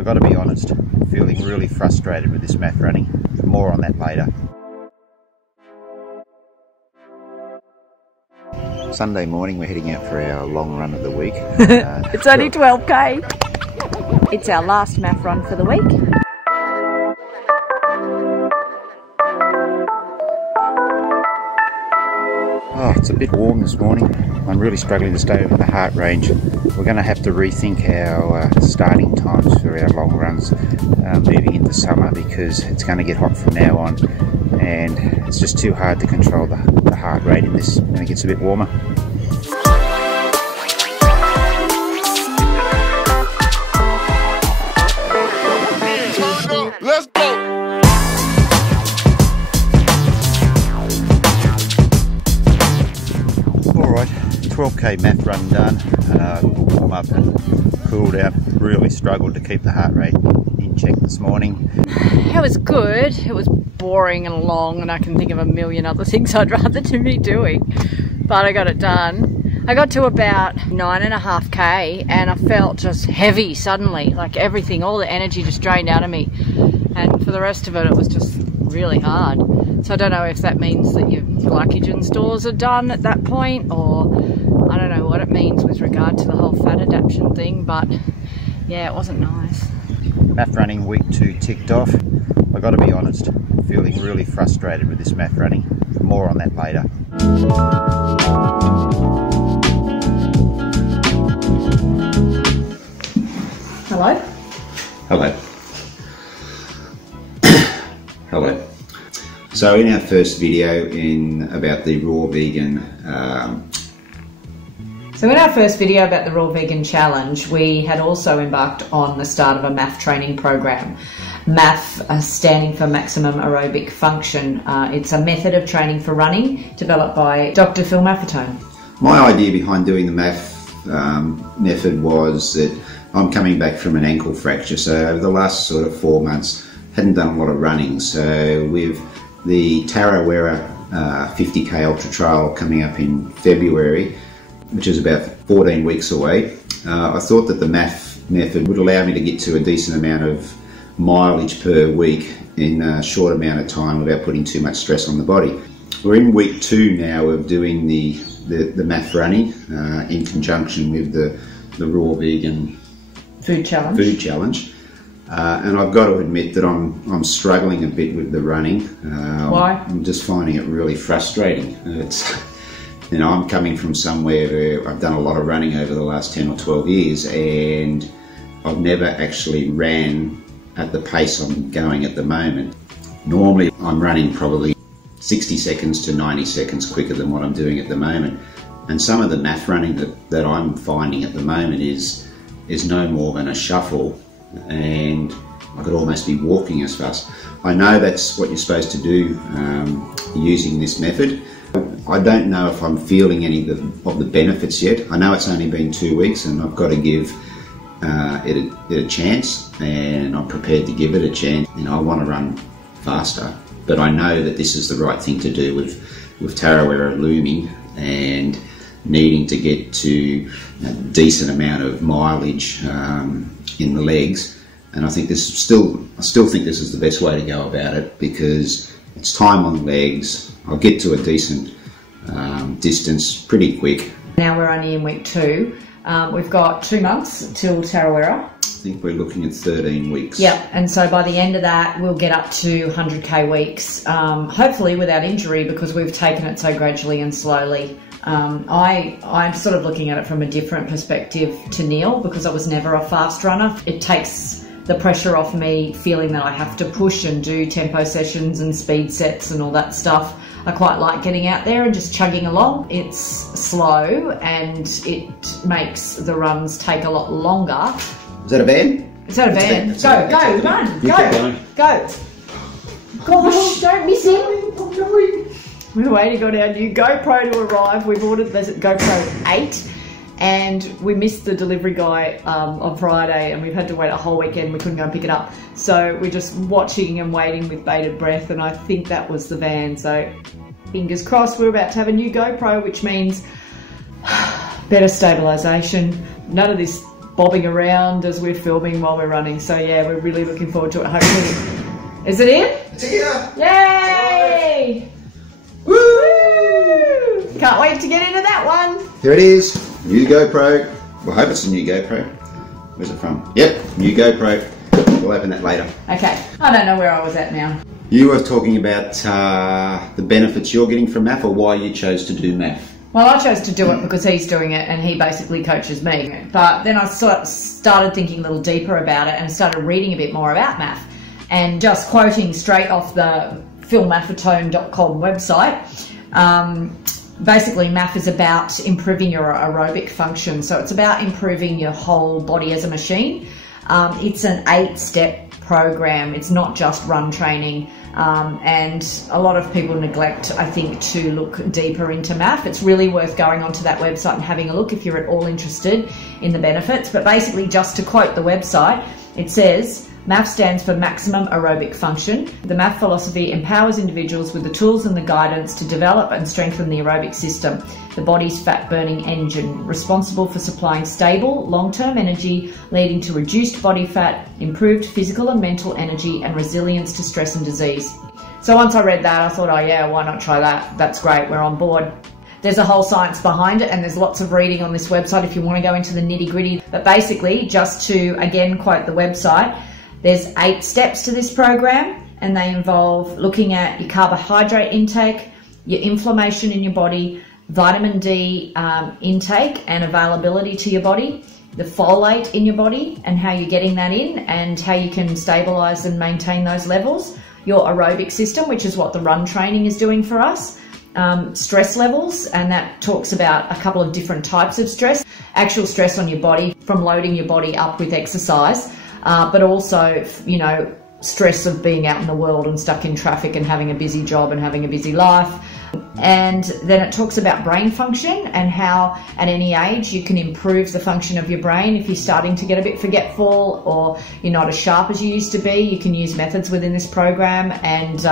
I've got to be honest, feeling really frustrated with this MAF running. More on that later. Sunday morning, we're heading out for our long run of the week. It's only 12k. It's our last MAF run for the week. Oh, it's a bit warm this morning. I'm really struggling to stay within the heart range. We're going to have to rethink our starting times for our long runs moving into summer, because it's going to get hot from now on, and it's just too hard to control the heart rate in this when it gets a bit warmer. Let's go! 12k MAF run done, warm up and cool down. Really struggled to keep the heart rate in check this morning. It was good. It was boring and long, and I can think of a million other things I'd rather be doing, but I got it done. I got to about 9.5k and I felt just heavy suddenly, like everything, all the energy just drained out of me, and for the rest of it, it was just really hard. So I don't know if that means that your glycogen stores are done at that point, or I don't know what it means with regard to the whole fat adaptation thing, but yeah, it wasn't nice. MAF running week 2 ticked off. I've got to be honest, feeling really frustrated with this MAF running. More on that later. Hello? Hello. Hello. So in our first video about the raw vegan challenge, we had also embarked on the start of a MAF training program. MAF standing for Maximum Aerobic Function. It's a method of training for running developed by Dr. Phil Maffetone. My idea behind doing the MAF method was that I'm coming back from an ankle fracture, so over the last sort of 4 months hadn't done a lot of running. So with the Tarwera 50k Ultra Trail coming up in February, which is about 14 weeks away, I thought that the MAF method would allow me to get to a decent amount of mileage per week in a short amount of time without putting too much stress on the body. We're in week 2 now of doing the MAF running in conjunction with the raw vegan food challenge. And I've got to admit that I'm struggling a bit with the running. Why? I'm just finding it really frustrating. It's, you know, I'm coming from somewhere where I've done a lot of running over the last 10 or 12 years, and I've never actually ran at the pace I'm going at the moment. Normally I'm running probably 60 seconds to 90 seconds quicker than what I'm doing at the moment. And some of the MAF running that I'm finding at the moment is no more than a shuffle, and I could almost be walking as fast. I know that's what you're supposed to do using this method. I don't know if I'm feeling any of the benefits yet. I know it's only been 2 weeks and I've got to give it a chance, and I'm prepared to give it a chance. You know, I want to run faster, but I know that this is the right thing to do with Tarwera looming and needing to get to a decent amount of mileage in the legs. And I think I still think this is the best way to go about it, because it's time on legs. I'll get to a decent distance pretty quick. Now we're only in week 2. We've got 2 months till Tarwera. I think we're looking at 13 weeks. Yeah, and so by the end of that, we'll get up to 100k weeks, hopefully without injury, because we've taken it so gradually and slowly. I'm sort of looking at it from a different perspective to Neil, because I was never a fast runner. It takes the pressure off me feeling that I have to push and do tempo sessions and speed sets and all that stuff. I quite like getting out there and just chugging along. It's slow and it makes the runs take a lot longer. Is that a van? Is that a van? Go, run, go. Gosh, don't miss him. We're waiting on our new GoPro to arrive. We've ordered the GoPro 8 and we missed the delivery guy on Friday, and we've had to wait a whole weekend. We couldn't go and pick it up. So we're just watching and waiting with bated breath, and I think that was the van. So fingers crossed. We're about to have a new GoPro, which means better stabilisation. None of this bobbing around as we're filming while we're running. So yeah, we're really looking forward to it. Hopefully, is it in? It's here! Yay! Woo! Can't wait to get into that one. Here it is, new GoPro. Well, I hope it's a new GoPro. Where's it from? Yep, new GoPro. We'll open that later. Okay, I don't know where I was at now. You were talking about the benefits you're getting from MAF, or why you chose to do MAF. Well, I chose to do it because he's doing it and he basically coaches me. But then I started thinking a little deeper about it and started reading a bit more about MAF. And just quoting straight off the philmaffetone.com website, basically MAF is about improving your aerobic function. So it's about improving your whole body as a machine. It's an 8-step program. It's not just run training. And a lot of people neglect, I think, to look deeper into MAF. It's really worth going onto that website and having a look if you're at all interested in the benefits. But basically, just to quote the website, it says, MAF stands for Maximum Aerobic Function. The MAF philosophy empowers individuals with the tools and the guidance to develop and strengthen the aerobic system, the body's fat-burning engine, responsible for supplying stable, long-term energy, leading to reduced body fat, improved physical and mental energy, and resilience to stress and disease. So once I read that, I thought, oh yeah, why not try that? That's great, we're on board. There's a whole science behind it, and there's lots of reading on this website if you want to go into the nitty-gritty. But basically, just to, again, quote the website, there's 8 steps to this program, and they involve looking at your carbohydrate intake, your inflammation in your body, vitamin D intake and availability to your body, the folate in your body and how you're getting that in and how you can stabilize and maintain those levels, your aerobic system, which is what the run training is doing for us, stress levels, and that talks about a couple of different types of stress, actual stress on your body from loading your body up with exercise, but also, you know, stress of being out in the world and stuck in traffic and having a busy job and having a busy life. And then it talks about brain function and how at any age you can improve the function of your brain. If you're starting to get a bit forgetful or you're not as sharp as you used to be, you can use methods within this program, and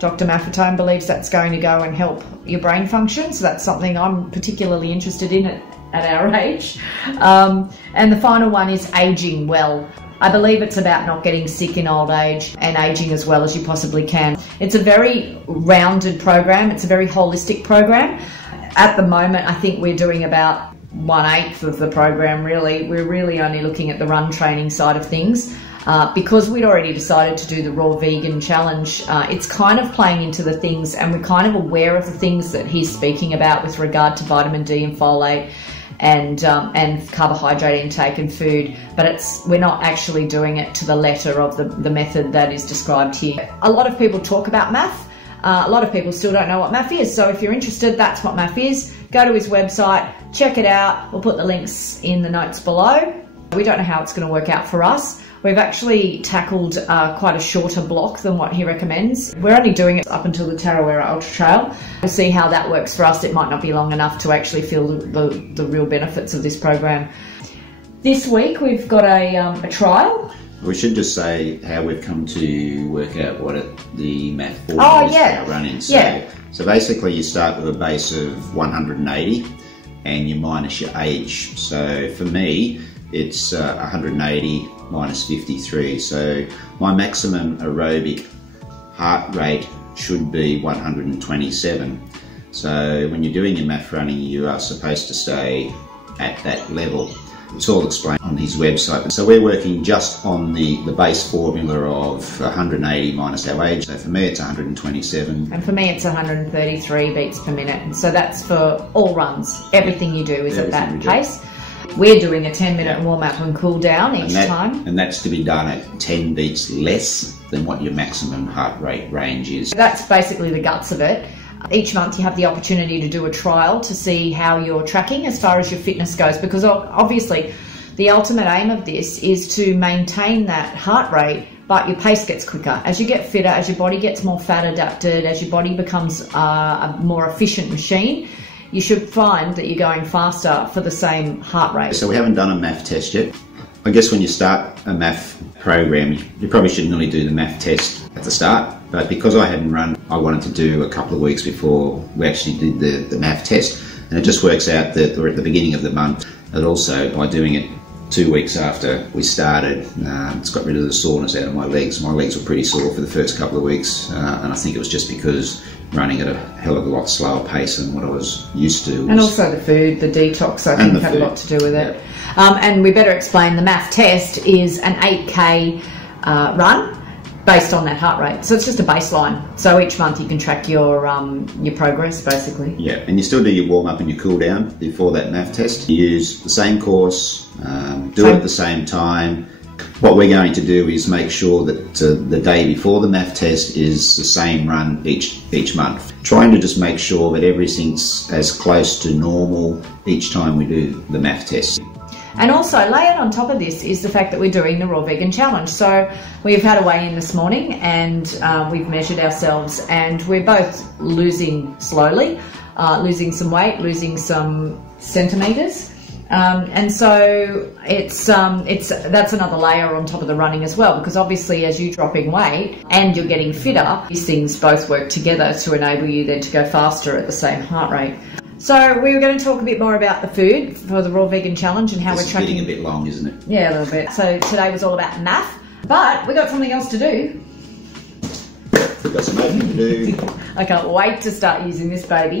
Dr. Maffetone believes that's going to go and help your brain function. So that's something I'm particularly interested in at our age. And the final one is aging well. I believe it's about not getting sick in old age and aging as well as you possibly can. It's a very rounded program. It's a very holistic program. At the moment, I think we're doing about 1/8 of the program, really. We're really only looking at the run training side of things. Because we'd already decided to do the Raw Vegan Challenge, it's kind of playing into the things, and we're kind of aware of the things that he's speaking about with regard to vitamin D and folate, and carbohydrate intake and food, but we're not actually doing it to the letter of the method that is described here. A lot of people talk about MAF. A lot of people still don't know what MAF is, so if you're interested, that's what MAF is. Go to his website, check it out. We'll put the links in the notes below. We don't know how it's going to work out for us. We've actually tackled quite a shorter block than what he recommends. We're only doing it up until the Tarwera Ultra Trail. We'll see how that works for us. It might not be long enough to actually feel the real benefits of this program. This week we've got a trial. We should just say how we've come to work out what the MAF formula is for our running. So basically you start with a base of 180 and you minus your age. So for me, it's 180 minus 53. So my maximum aerobic heart rate should be 127. So when you're doing your MAF running, you are supposed to stay at that level. It's all explained on his website. So we're working just on the base formula of 180 minus our age. So for me, it's 127. And for me, it's 133 beats per minute. And so that's for all runs. Everything you do is at that pace. We're doing a 10-minute warm-up and cool down each time. And that's to be done at 10 beats less than what your maximum heart rate range is. That's basically the guts of it. Each month you have the opportunity to do a trial to see how you're tracking as far as your fitness goes, because obviously the ultimate aim of this is to maintain that heart rate, but your pace gets quicker. As you get fitter, as your body gets more fat adapted, as your body becomes a more efficient machine, you should find that you're going faster for the same heart rate. So we haven't done a MAF test yet. I guess when you start a MAF program, you probably shouldn't really do the MAF test at the start, but because I hadn't run, I wanted to do a couple of weeks before we actually did the MAF test, and it just works out that we're at the beginning of the month, and also by doing it 2 weeks after we started. It's got rid of the soreness out of my legs. My legs were pretty sore for the first couple of weeks, and I think it was just because running at a hell of a lot slower pace than what I was used to. And also the food, the detox, I think had a lot to do with it. And we better explain the MAF test is an 8K run based on that heart rate. So it's just a baseline. So each month you can track your progress, basically. Yeah, and you still do your warm up and your cool down before that MAF test. You use the same course, do it at the same time. What we're going to do is make sure that the day before the MAF test is the same run each month. Trying to just make sure that everything's as close to normal each time we do the MAF test. And also, layered on top of this is the fact that we're doing the Raw Vegan Challenge. So we've had a weigh-in this morning, and we've measured ourselves, and we're both losing slowly, losing some weight, losing some centimetres. And so that's another layer on top of the running as well, because obviously as you're dropping weight and you're getting fitter, these things both work together to enable you then to go faster at the same heart rate. So we were going to talk a bit more about the food for the Raw Vegan Challenge and how we're tracking. It's getting a bit long, isn't it? Yeah, a little bit. So today was all about MAF, but we got something else to do. We've got some opening to do. I can't wait to start using this baby.